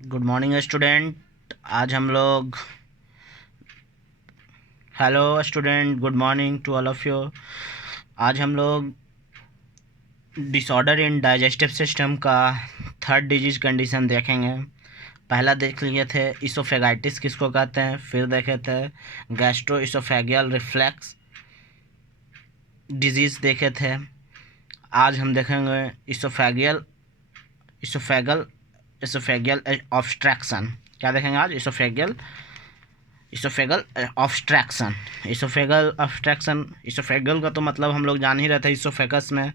Good morning student. आज हम लोग hello student, good morning to all of you. आज हम लोग डिसऑर्डर इन डाइजेस्टिव सिस्टम का थर्ड डिजीज कंडीशन देखेंगे। पहला देख लिए थे इसोफेगाइटिस किसको कहते हैं, फिर देखे थे गैस्ट्रो इसोफेगियल रिफ्लेक्स डिजीज़ देखे थे। आज हम देखेंगे इसोफेगियल इसोफेगल इसोफेगियल ऑब्स्ट्रक्शन। क्या देखेंगे आज? Oesophageal obstruction. Oesophageal obstruction, oesophageal का तो मतलब हम लोग जान ही रहे थे इसोफेगस में।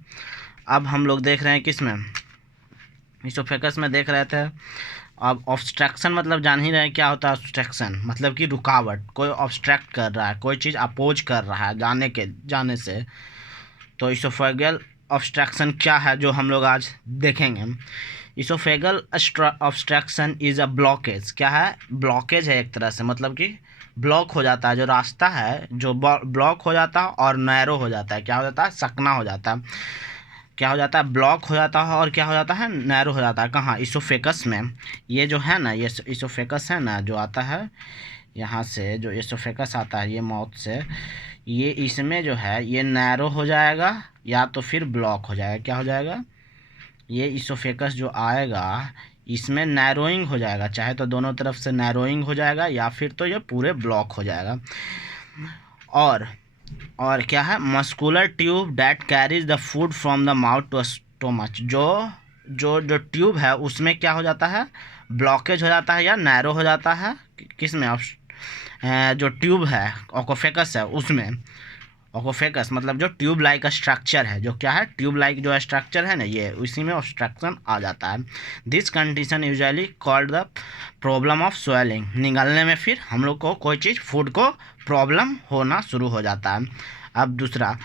अब हम लोग देख रहे हैं किस में, इसोफेगस में देख रहे थे। अब ऑब्स्ट्रक्शन मतलब जान ही रहे हैं क्या होता है। ऑब्स्ट्रक्शन मतलब कि रुकावट, कोई ऑब्स्ट्रक्ट कर रहा है, कोई चीज़ अपोज कर रहा है जाने से। तो इसोफेगल ऑब्स्ट्रक्शन क्या है जो हम लोग आज देखेंगे। Oesophageal obstruction is a blockage. क्या है? ब्लॉकेज है एक तरह से, मतलब कि ब्लॉक हो जाता है जो रास्ता है, जो ब्लॉक हो जाता है और नैरो हो जाता है। क्या हो जाता है? सकना हो जाता है। क्या हो जाता है? ब्लॉक हो जाता है और क्या हो जाता है? नैरो हो जाता है। कहाँ? इसोफेकस में। ये जो है ना, ये इसोफेकस है ना जो आता है यहाँ से, जो इसोफेकस आता है ये माउथ से, ये इसमें जो है ये नैरो हो जाएगा या तो फिर ब्लॉक हो जाएगा। क्या हो जाएगा? ये इसोफेकस जो आएगा इसमें नैरोइंग हो जाएगा, चाहे तो दोनों तरफ से नैरोइंग हो जाएगा या फिर तो ये पूरे ब्लॉक हो जाएगा। और और क्या है? Muscular tube that carries the food from the mouth to stomach. जो जो जो ट्यूब है उसमें क्या हो जाता है? ब्लॉकेज हो जाता है या नैरो हो जाता है। किस में? जो ट्यूब है, ऑकोफेकस है उसमें। ऑकोफेकस मतलब जो ट्यूब लाइक स्ट्रक्चर है, जो क्या है? ट्यूब लाइक जो स्ट्रक्चर है ना, ये उसी में ऑब्स्ट्रक्शन आ जाता है। This condition usually called the problem of swelling. निगलने में फिर हम लोग को कोई चीज़, फूड को प्रॉब्लम होना शुरू हो जाता है। अब दूसरा,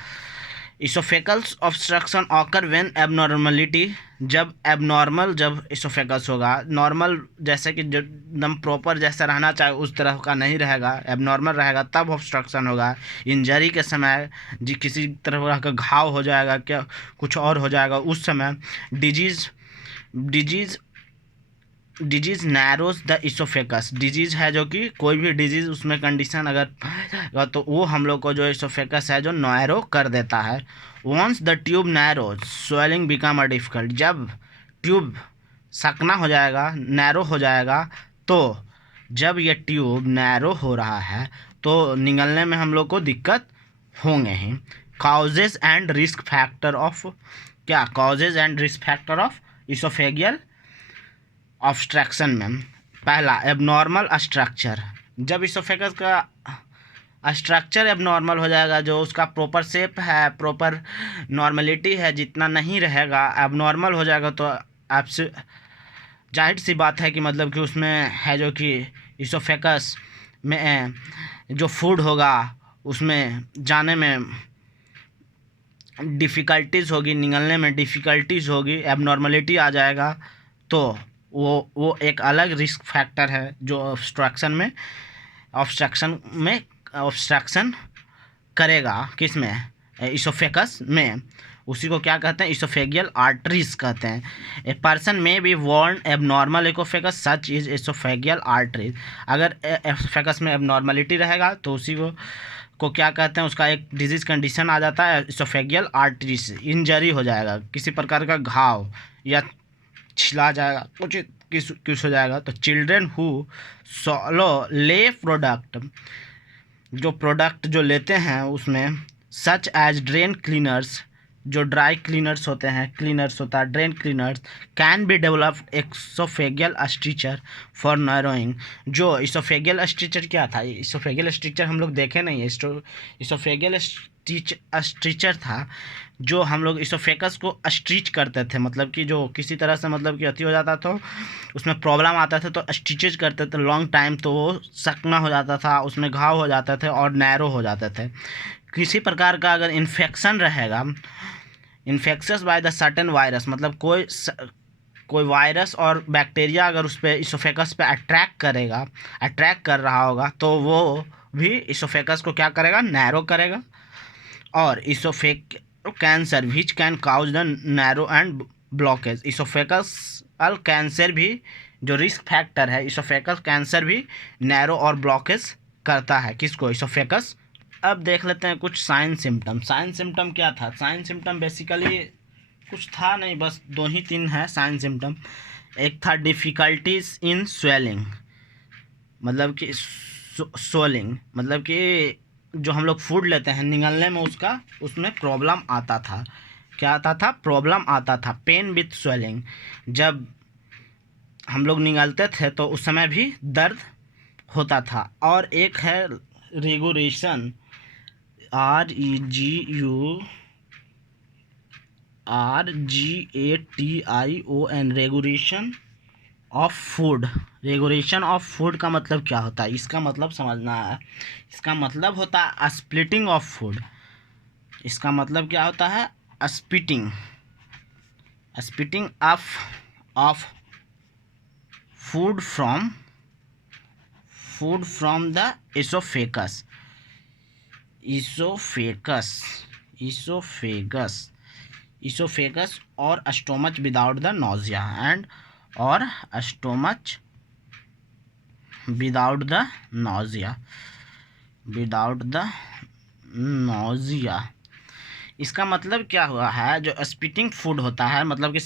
इसोफेकल्स ऑब्स्ट्रक्शन ऑकर व्हेन एबनॉर्मलिटी। जब इसोफेकस होगा, नॉर्मल जैसे कि जो एकदम प्रॉपर जैसा रहना चाहिए उस तरह का नहीं रहेगा, एबनॉर्मल रहेगा, तब ऑब्स्ट्रक्शन होगा। इंजरी के समय जी किसी तरह का घाव हो जाएगा, क्या कुछ और हो जाएगा उस समय। Disease disease disease narrows the esophagus. Disease है जो कि कोई भी डिजीज़ उसमें कंडीशन अगर तो वो हम लोग को जो इसोफेकस है जो नैरो कर देता है। Once the tube narrows swelling become a difficult. जब ट्यूब सकना हो जाएगा, नैरो हो जाएगा, तो जब ये ट्यूब नैरो हो रहा है तो निगलने में हम लोग को दिक्कत होंगे ही। Causes and risk factor of, क्या causes and risk factor of esophageal obstruction में। पहला, एबनॉर्मल स्ट्रक्चर। जब इसोफेगस का स्ट्रक्चर एबनॉर्मल हो जाएगा, जो उसका प्रॉपर शेप है, प्रॉपर नॉर्मलिटी है, जितना नहीं रहेगा, एबनॉर्मल हो जाएगा, तो आपसे जाहिर सी बात है कि मतलब कि उसमें है जो कि इसोफेगस में जो फूड होगा उसमें जाने में डिफ़िकल्टीज़ होगी, निगलने में डिफ़िकल्टीज़ होगी, एबनॉर्मलिटी आ जाएगा। तो वो एक अलग रिस्क फैक्टर है जो ऑब्स्ट्रक्शन करेगा। किस में? इसोफेकस में। उसी को क्या कहते हैं? इसोफेगियल आर्टरीज कहते हैं। A person may be born abnormal esophagus such is esophageal arteries. अगर एफेकस में एबनॉर्मलिटी रहेगा तो उसी को क्या कहते हैं? उसका एक डिजीज कंडीशन आ जाता है, इसोफेगियल आर्टरीज। इंजरी हो जाएगा, किसी प्रकार का घाव या छिला जाएगा, कुछ किस हो जाएगा। तो चिल्ड्रेन हु सॉलो ले प्रोडक्ट, जो प्रोडक्ट जो लेते हैं उसमें, सच एज ड्रेन क्लीनर्स, जो ड्राई क्लीनर्स होते हैं, क्लीनर्स होता है drain cleaners, can be developed oesophageal structure for narrowing. जो इसोफेगियल स्ट्रक्चर क्या था? इसोफेगियल स्ट्रक्चर हम लोग देखे नहीं है। इसोफेगियल स्ट्रक्चर था जो हम लोग इसोफेकस को स्ट्रीच करते थे, मतलब कि जो किसी तरह से मतलब कि अति हो जाता तो उसमें प्रॉब्लम आता था तो स्टिचेज करते थे लॉन्ग टाइम, तो वो सकना हो जाता था, उसमें घाव हो जाते थे और नैरो हो जाते थे। किसी प्रकार का अगर इन्फेक्शन रहेगा, infectious by the certain virus, मतलब कोई वायरस और बैक्टीरिया अगर उस पर इसोफेकस पे अट्रैक्ट कर रहा होगा, तो वो भी इसोफेकस को क्या करेगा? नैरो करेगा। और esophageal cancer which can cause the narrow and blockage. Esophagus cancer भी जो रिस्क फैक्टर है, इसोफेगल कैंसर भी नैरो और ब्लॉकेज करता है किसको, इसोफेगस। अब देख लेते हैं कुछ साइन सिम्टम। साइन सिम्टम क्या था? साइन सिम्टम बेसिकली कुछ था नहीं, बस 2 ही 3 है साइन सिम्टम। एक था डिफ़िकल्टीज इन स्वेलिंग, मतलब कि स्वेलिंग मतलब कि जो हम लोग फूड लेते हैं निगलने में उसमें प्रॉब्लम आता था। क्या आता था? प्रॉब्लम आता था। पेन विथ स्वेलिंग, जब हम लोग निगलते थे तो उस समय भी दर्द होता था। और एक है regulation, REGULATION, regulation of food. Regulation of food का मतलब क्या होता है? इसका मतलब समझना है। इसका मतलब होता है स्प्लिटिंग ऑफ फूड। इसका मतलब क्या होता है? Splitting of food from the esophagus. Esophagus और stomach without the nausea and और स्टोमच विदाउट द नोजिया। इसका मतलब क्या हुआ है? जो स्पिटिंग फूड होता है, मतलब कि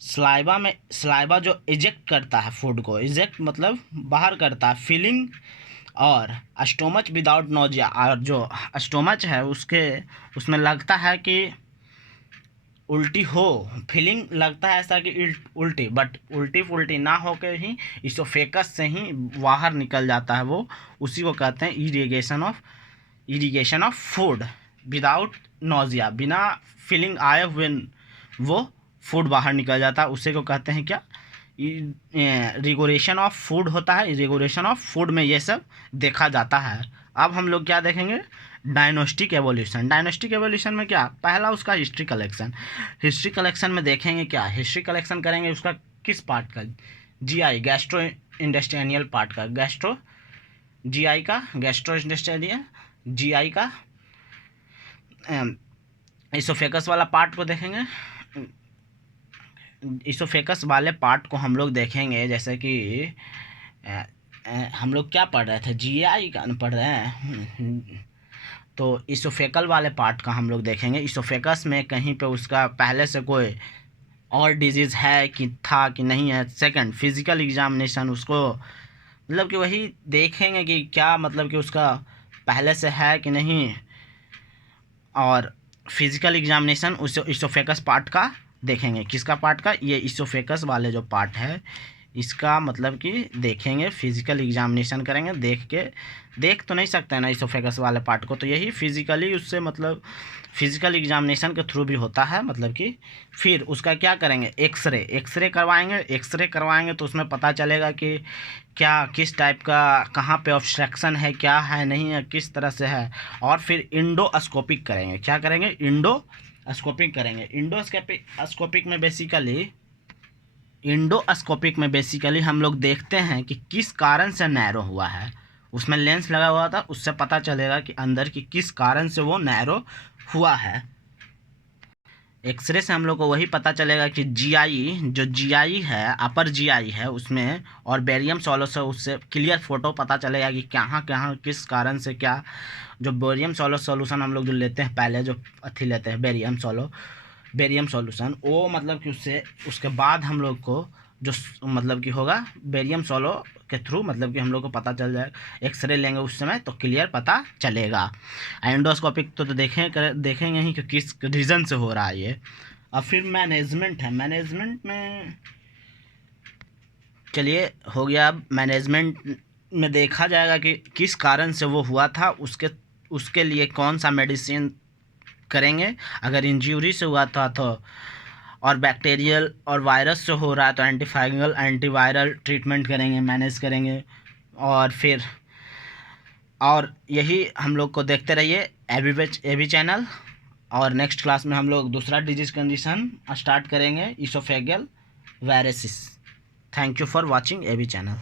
स्लाइवा जो इजेक्ट करता है फूड को, इजेक्ट मतलब बाहर करता है, फीलिंग, और स्टोमच विदाउट नोजिया, और जो स्टोमच है उसमें लगता है कि उल्टी हो, फीलिंग लगता है ऐसा कि उल्टी, बट उल्टी ना हो के ही इसोफेगस से ही बाहर निकल जाता है वो। उसी को कहते हैं irrigation of food without nausea. बिना फीलिंग आए हुए वो फूड बाहर निकल जाता है, उसी को कहते हैं क्या? रेगुलेशन ऑफ फूड होता है। रेगुलेशन ऑफ फूड में ये सब देखा जाता है। अब हम लोग क्या देखेंगे? Diagnostic evolution. डायग्नोस्टिक एवोल्यूशन में क्या? पहला उसका हिस्ट्री कलेक्शन। हिस्ट्री कलेक्शन में देखेंगे क्या? हिस्ट्री कलेक्शन करेंगे उसका किस पार्ट का? GI, गैस्ट्रो इंटेस्टाइनल पार्ट का। गैस्ट्रो इंटेस्टाइनल, GI का, इसोफेगस वाला पार्ट को देखेंगे। इसोफेगस वाले पार्ट को हम लोग देखेंगे, जैसे कि हम लोग क्या पढ़ रहे थे? GI का पढ़ रहे हैं, तो इसोफेगल वाले पार्ट का हम लोग देखेंगे। इसोफेगस में कहीं पे उसका पहले से कोई और डिजीज़ है कि था कि नहीं है। सेकंड, फिजिकल एग्जामिनेशन, उसको मतलब कि वही देखेंगे कि क्या मतलब कि उसका पहले से है कि नहीं। और फिजिकल एग्जामिनेशन उस इसोफेगस पार्ट का देखेंगे। किसका पार्ट का? ये इसोफेगस वाले जो पार्ट है इसका मतलब कि देखेंगे, फिजिकल एग्जामिनेशन करेंगे। देख तो नहीं सकते हैं ना इसोफेगस वाले पार्ट को, तो यही फिजिकली उससे मतलब फिजिकल एग्जामिनेशन के थ्रू भी होता है। मतलब कि फिर उसका क्या करेंगे? एक्सरे करवाएंगे तो उसमें पता चलेगा कि क्या किस टाइप का, कहाँ पे ऑब्स्ट्रक्शन है, क्या है, नहीं है, किस तरह से है। और फिर इंडोस्कोपिक करेंगे। क्या करेंगे? इंडोस्कोपिक करेंगे। इंडोस्कोपिक में बेसिकली हम लोग देखते हैं कि किस कारण से नैरो हुआ है। उसमें लेंस लगा हुआ था, उससे पता चलेगा कि अंदर की किस कारण से वो नैरो हुआ है। एक्सरे से हम लोग को वही पता चलेगा कि GI है, अपर GI है उसमें, और बेरियम सॉलो से उससे क्लियर फोटो पता चलेगा कि कहाँ किस कारण से क्या। जो बेरियम सॉलो सॉल्यूशन हम लोग जो लेते हैं, पहले जो लेते हैं बेरियम सॉल्यूशन, वो मतलब कि उसके बाद हम लोग को जो मतलब कि होगा बेरियम सॉलो के थ्रू, मतलब कि हम लोग को पता चल जाएगा। एक्सरे लेंगे उस समय तो क्लियर पता चलेगा। एंडोस्कोपिक तो देखेंगे ही कि किस रीज़न से हो रहा है ये। अब फिर मैनेजमेंट है। मैनेजमेंट में चलिए हो गया। अब मैनेजमेंट में देखा जाएगा कि किस कारण से वो हुआ था, उसके लिए कौन सा मेडिसिन करेंगे। अगर इंजरी से हुआ था तो, और बैक्टीरियल और वायरस से हो रहा है तो एंटीफंगल एंटीवायरल ट्रीटमेंट करेंगे, मैनेज करेंगे। और फिर और यही हम लोग को देखते रहिए एबी चैनल। और नेक्स्ट क्लास में हम लोग दूसरा डिजीज कंडीशन स्टार्ट करेंगे, esophageal varices. Thank you for watching AB channel.